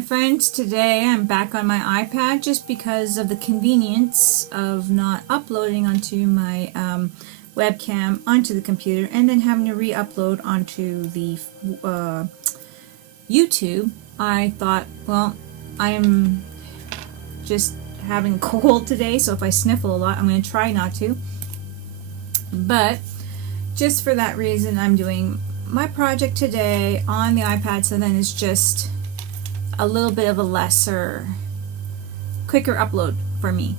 my friends, today I'm back on my iPad just because of the convenience of not uploading onto my webcam onto the computer and then having to re-upload onto the YouTube. I thought, well, I am just having a cold today, so if I sniffle a lot, I'm going to try not to. But just for that reason, I'm doing my project today on the iPad, so then it's just a little bit of a quicker upload for me.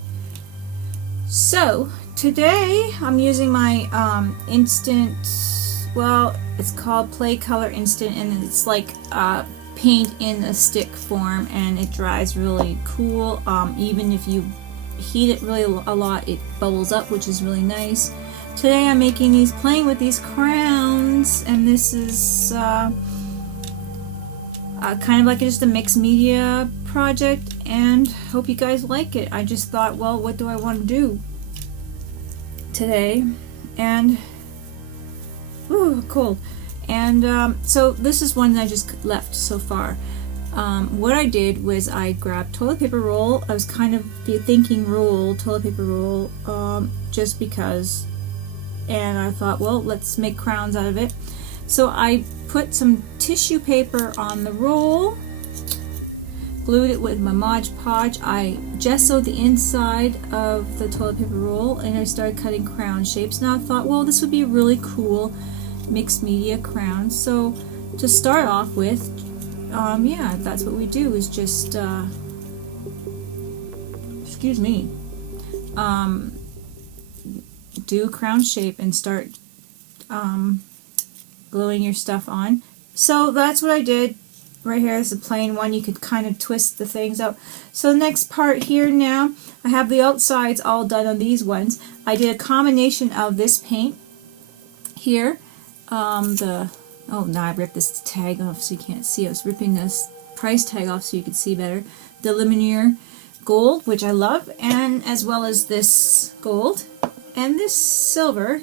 So today I'm using my instant, well, it's called Play Color Instant, and it's like paint in a stick form, and it dries really cool. Even if you heat it really a lot, it bubbles up, which is really nice. Today I'm playing with these crowns, and this is kind of like just a mixed media project, and hope you guys like it. I just thought, well, what do I want to do today? And cold. And so this is one that I just left so far. What I did was I grabbed toilet paper roll. I was kind of thinking toilet paper roll, just because, and I thought, well, let's make crowns out of it. So I put some tissue paper on the roll, glued it with my Mod Podge. I gessoed the inside of the toilet paper roll, and I started cutting crown shapes. Now I thought, well, this would be a really cool mixed media crown. So to start off with, yeah, that's what we do, is just excuse me, do a crown shape and start gluing your stuff on. So that's what I did right here. This is a plain one. You could kind of twist the things out. So the next part here now, I have the outsides all done on these ones. I did a combination of this paint here. Oh, now I ripped this tag off so you can't see. I was ripping this price tag off so you could see better. The Lumiere gold, which I love, and as well as this gold and this silver.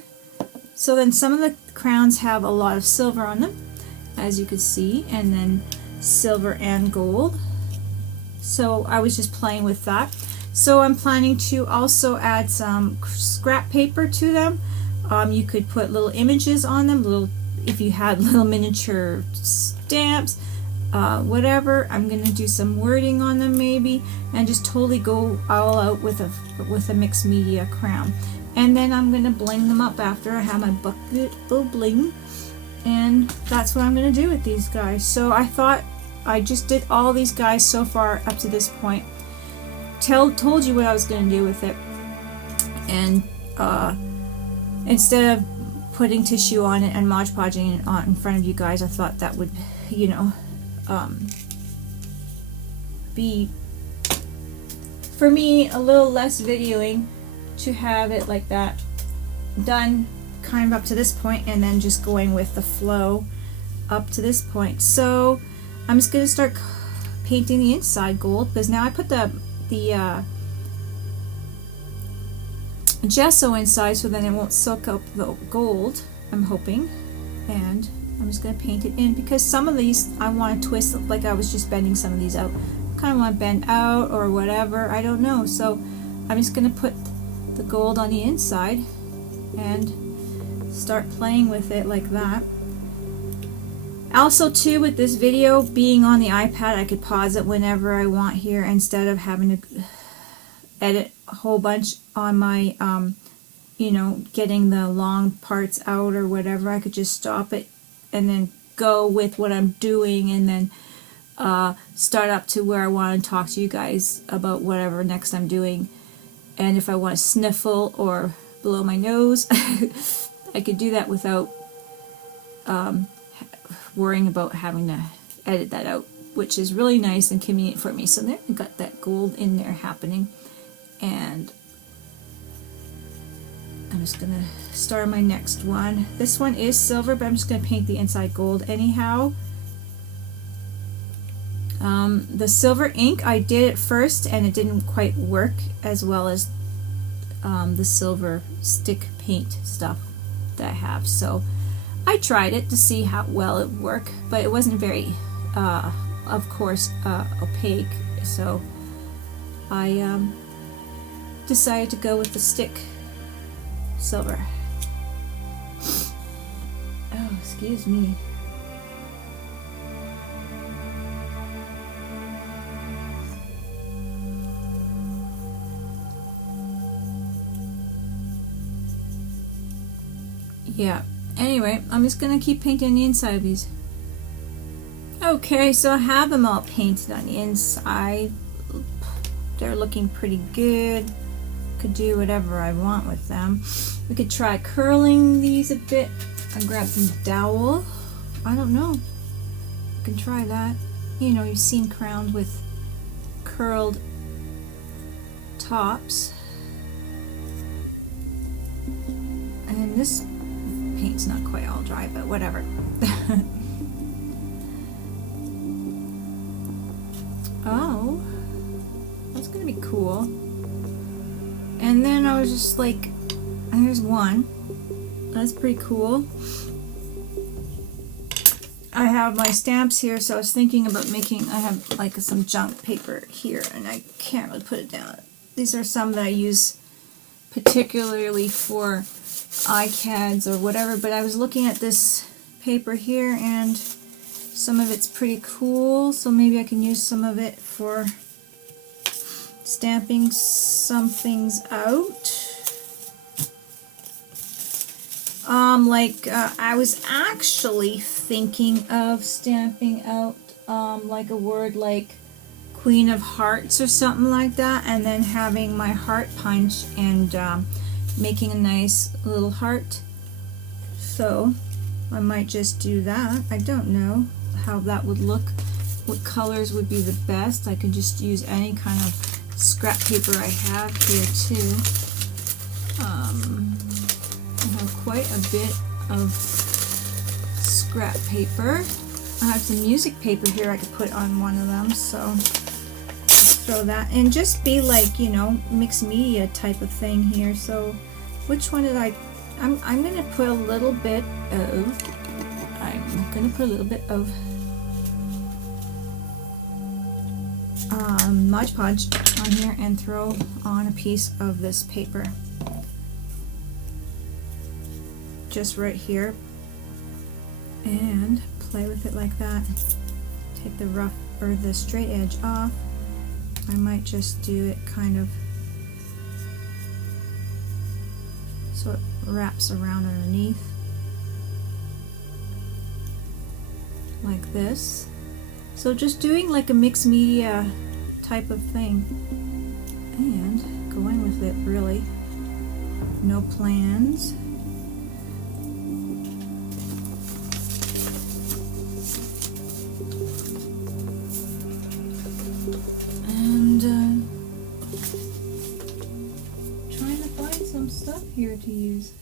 So then some of the crowns have a lot of silver on them, as you can see, and then silver and gold. So I was just playing with that. So I'm planning to also add some scrap paper to them. You could put little images on them, if you had little miniature stamps, whatever. I'm going to do some wording on them maybe, and just totally go all out with a mixed media crown. And then I'm going to bling them up after I have my bucket of bling. And that's what I'm going to do with these guys. So I thought I just did all these guys so far up to this point. Told you what I was going to do with it. And instead of putting tissue on it and Mod Podging it on in front of you guys, I thought that would, you know, be, for me, a little less videoing to have it like that done kind of up to this point, and then just going with the flow up to this point. So I'm just going to start painting the inside gold, because now I put the gesso inside, so then it won't soak up the gold, I'm hoping. And I'm just going to paint it in, because some of these I want to twist, like I was just bending some of these out. Kind of want to bend out or whatever, I don't know. So I'm just going to put the gold on the inside and start playing with it like that. Also too, with this video being on the iPad, I could pause it whenever I want here, instead of having to edit a whole bunch on my you know, getting the long parts out or whatever. I could just stop it and then go with what I'm doing, and then start up to where I want to talk to you guys about whatever next I'm doing. And if I want to sniffle or blow my nose, I could do that without worrying about having to edit that out, which is really nice and convenient for me. So there, I got that gold in there happening, and I'm just going to start on my next one. This one is silver, but I'm just going to paint the inside gold anyhow. The silver ink, I did it first and it didn't quite work as well as the silver stick paint stuff that I have. So I tried it to see how well it worked, but it wasn't very of course opaque, so I decided to go with the stick silver. Oh, excuse me. Yeah, anyway, I'm just gonna keep painting the inside of these. Okay, so I have them all painted on the inside. They're looking pretty good. Could do whatever I want with them. We could try curling these a bit. I grabbed some dowel. I don't know. You can try that. You know, you've seen crowns with curled tops. And this paint's not quite all dry, but whatever. Oh, that's gonna be cool. And then I was just like, there's one. That's pretty cool. I have my stamps here, so I was thinking about making, I have like some junk paper here, and I can't really put it down. These are some that I use particularly for iCads or whatever, but I was looking at this paper here, and some of it's pretty cool, so maybe I can use some of it for stamping some things out. I was actually thinking of stamping out like a word like Queen of Hearts or something like that, and then having my heart punch and making a nice little heart. So I might just do that. I don't know how that would look, what colors would be the best. I could just use any kind of scrap paper I have here too. I have quite a bit of scrap paper. I have some music paper here I could put on one of them, so throw that, and just be like, you know, mixed media type of thing here. So which one did I'm gonna put a little bit of Mod Podge on here and throw on a piece of this paper just right here and play with it like that. Take the rough or the straight edge off. I might just do it kind of so it wraps around underneath like this. So just doing like a mixed media type of thing and going with it, really. No plans. And trying to find some stuff here to use.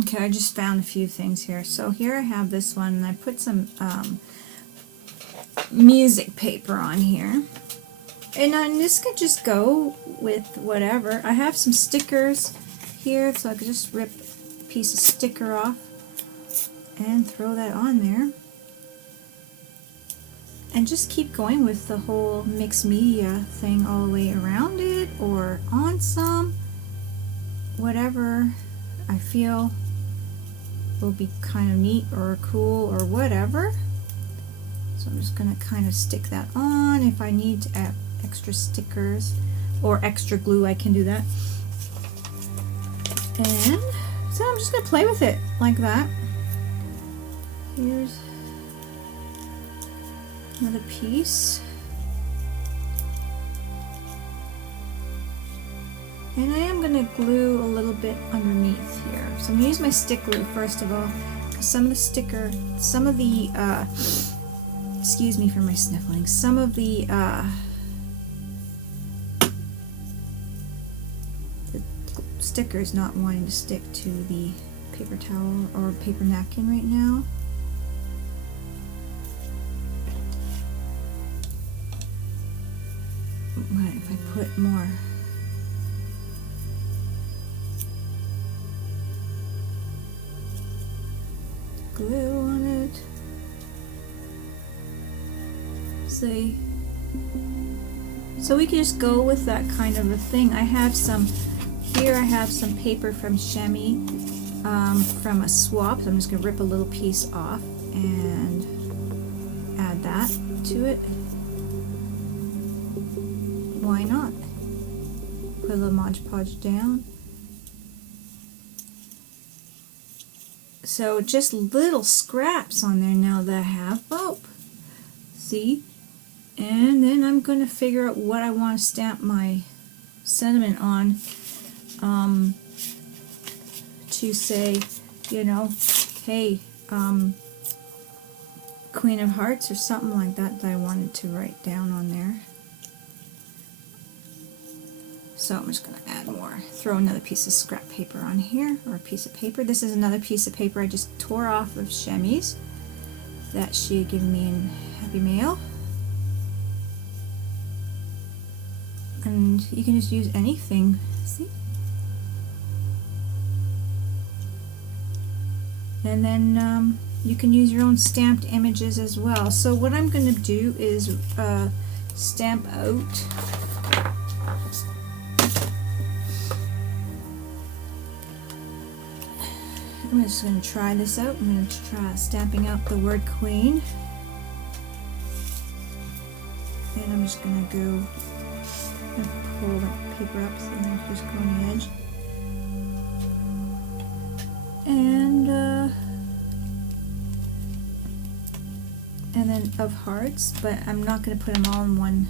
Okay, I just found a few things here. So here I have this one, and I put some music paper on here. And this could just go with whatever. I have some stickers here, so I could just rip a piece of sticker off and throw that on there. And just keep going with the whole mixed media thing all the way around it, or on some, whatever I feel will be kind of neat or cool or whatever. So I'm just going to kind of stick that on. If I need to add extra stickers or extra glue, I can do that. And so I'm just going to play with it like that. Here's another piece. And I am going to glue a little bit underneath here. So I'm going to use my stick glue first of all. Excuse me for my sniffling, some of the stickers not wanting to stick to the paper towel or paper napkin right now. if I put more. Glue on it. See? So we can just go with that kind of a thing. I have some, here I have some paper from Chamois, from a swap. So I'm just going to rip a little piece off and add that to it. Why not? Put a little Mod Podge down. So just little scraps on there now that I have. Oh, see? And then I'm going to figure out what I want to stamp my sentiment on, to say, you know, hey, Queen of Hearts or something like that I wanted to write down on there. So I'm just going to add more. Throw another piece of scrap paper on here, or a piece of paper. This is another piece of paper I just tore off of Chamois that she had given me in Happy Mail. And you can just use anything. See? And then you can use your own stamped images as well. So what I'm going to do is stamp out I'm just going to try this out. I'm going to try stamping out the word Queen. And I'm just going to go and pull the paper up and then just go on the edge. And then of hearts, but I'm not going to put them all in one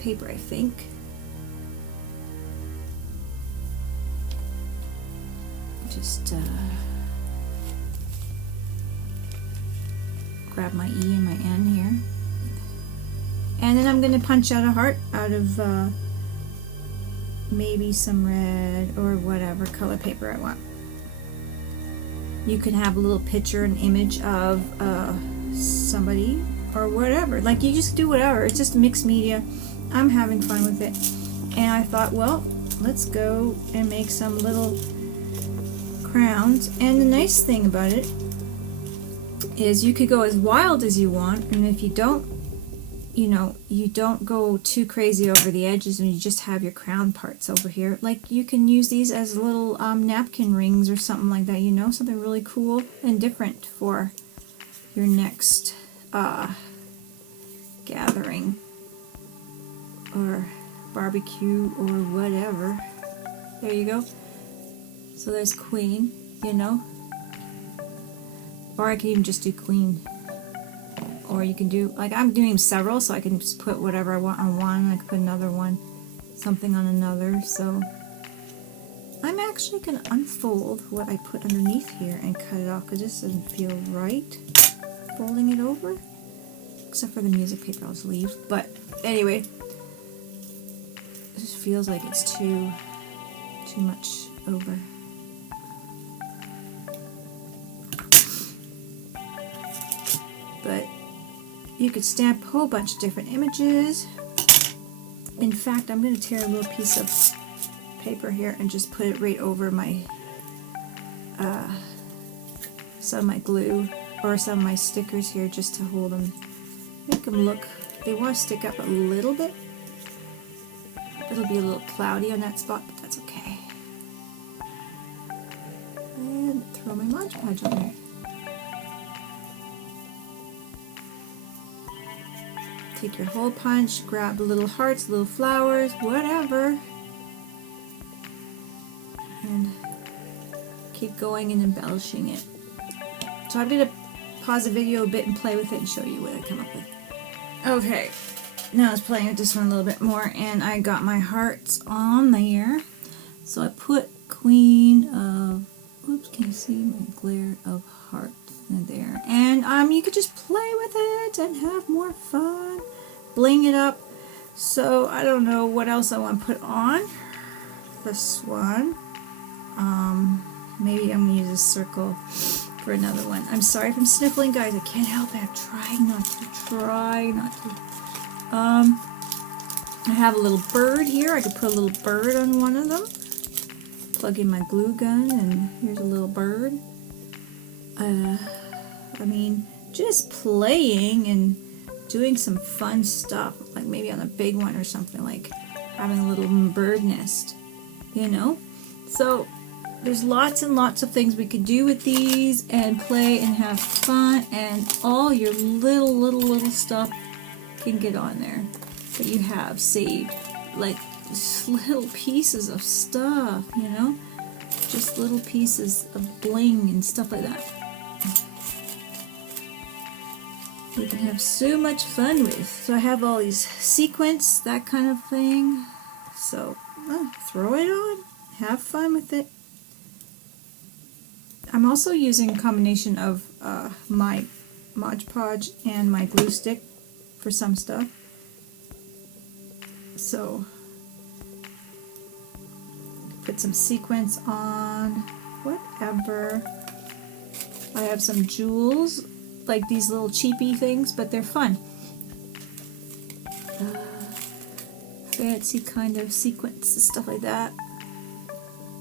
paper, I think. Just grab my E and my N here. And then I'm going to punch out a heart out of maybe some red or whatever color paper I want. You can have a little picture, an image of somebody or whatever. Like, you just do whatever. It's just mixed media. I'm having fun with it. And I thought, well, let's go and make some little crowns. And the nice thing about it is you could go as wild as you want, and if you don't, you know, you don't go too crazy over the edges and you just have your crown parts over here. Like, you can use these as little napkin rings or something like that, you know, something really cool and different for your next gathering or barbecue or whatever. There you go. So there's Queen, you know, or I can even just do Queen. Or you can do, like, I'm doing several, so I can just put whatever I want on one. I can put another one, something on another. So I'm actually going to unfold what I put underneath here and cut it off, because this doesn't feel right, folding it over. Except for the music paper, I'll just leave. But anyway, it just feels like it's too much over. But you could stamp a whole bunch of different images. In fact, I'm going to tear a little piece of paper here and just put it right over my some of my glue or some of my stickers here, just to hold them, make them look, they want to stick up a little bit. It'll be a little cloudy on that spot, but that's okay. And throw my Mod Podge on there. Take your hole punch, grab the little hearts, little flowers, whatever, and keep going and embellishing it. So I'm going to pause the video a bit and play with it and show you what I come up with. Okay, now I was playing with this one a little bit more, and I got my hearts on there. So I put Queen of, oops, can you see my glare of hearts in there? And you could just play with it and have more fun. Bling it up. So I don't know what else I want to put on this one. Maybe I'm going to use a circle for another one. I'm sorry if I'm sniffling, guys. I can't help it. I'm trying not to. I have a little bird here. I could put a little bird on one of them. Plug in my glue gun, and here's a little bird. I mean, just playing and doing some fun stuff, like maybe on a big one or something, like having a little bird nest, you know? So there's lots and lots of things we could do with these and play and have fun, and all your little stuff can get on there that you have saved, like just little pieces of stuff, you know? Just little pieces of bling and stuff like that. You can have so much fun with. So I have all these sequins, that kind of thing. So throw it on, have fun with it. I'm also using a combination of my Mod Podge and my glue stick for some stuff. So put some sequins on, whatever. I have some jewels, like these little cheapy things, but they're fun. Fancy kind of sequins, stuff like that.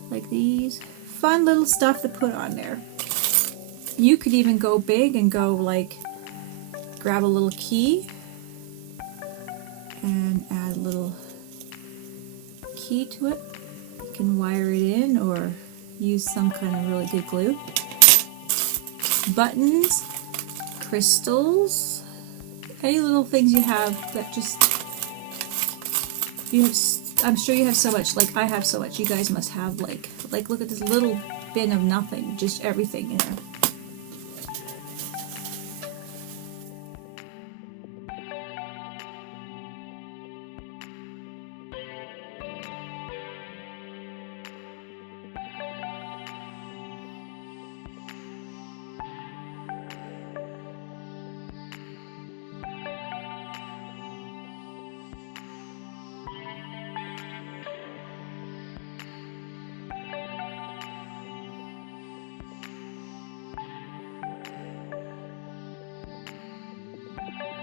Like these. Fun little stuff to put on there. You could even go big and go like, grab a little key and add a little key to it. You can wire it in or use some kind of really good glue. Buttons, crystals, any little things you have that just, you have, I'm sure you have so much, like I have so much. You guys must have like look at this little bin of nothing, just everything in there.